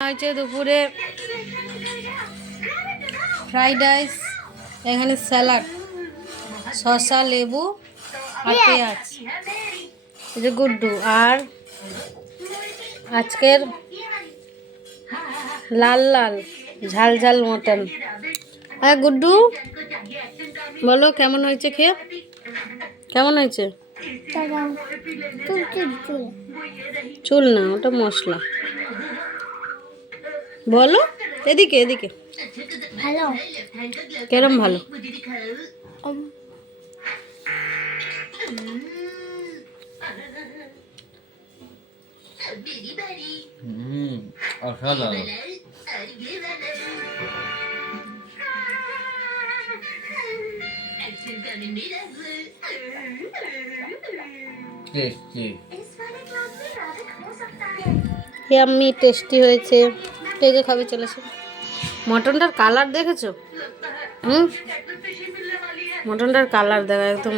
হয়েছে দুপুরে fried rice, এখানে স্যালাড, শসা, লেবু আর পেঁয়াজ, এই যে গুড্ডু। আর আজকের লাল লাল ঝাল ঝাল মটন। হ্যাঁ গুড্ডু, বলো কেমন হয়েছে খেয়ে? কেমন হয়েছে? চুল না, ওটা মশলা। বলো, এদিকে এদিকে। ভালো। কেরম ভালো? অসাধারণ। টেস্টি। ইয়াম্মি, টেস্টি হয়েছে। কে কে খাবে চলেছে? মটনটার কালার দেখেছো? মটনটার কালার দেখা একদম